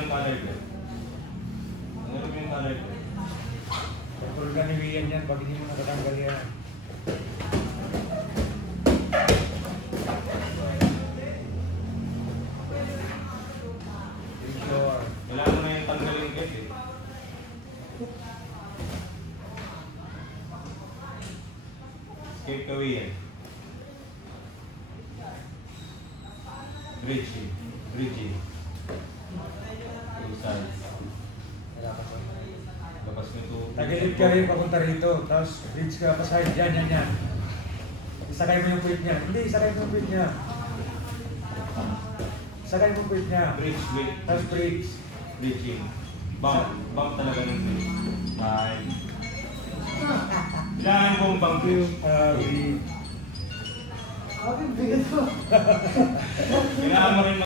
yung color ko. Tanggalin mo yung color ko. Pagkulga ni Wian yan, pag hindi mo nakatanggal yan. Sure. Kailangan mo na yung tanggalin guys eh. Escape ka Wian. Bridging. Bridging. Two sides. Labas mo ito. Tagilid ka rin papunta rito, tapos bridge ka, pasahid dyan, yan. Isakay mo yung puwit niya. Hindi, isakay mo yung puwit niya. Isakay mo yung puwit niya. Bridge, bridge. Tapos bridge. Bridging. Bump. Bump talaga ng bridge. Fine. Kailangan kong bump bridge. Kailangan mo rin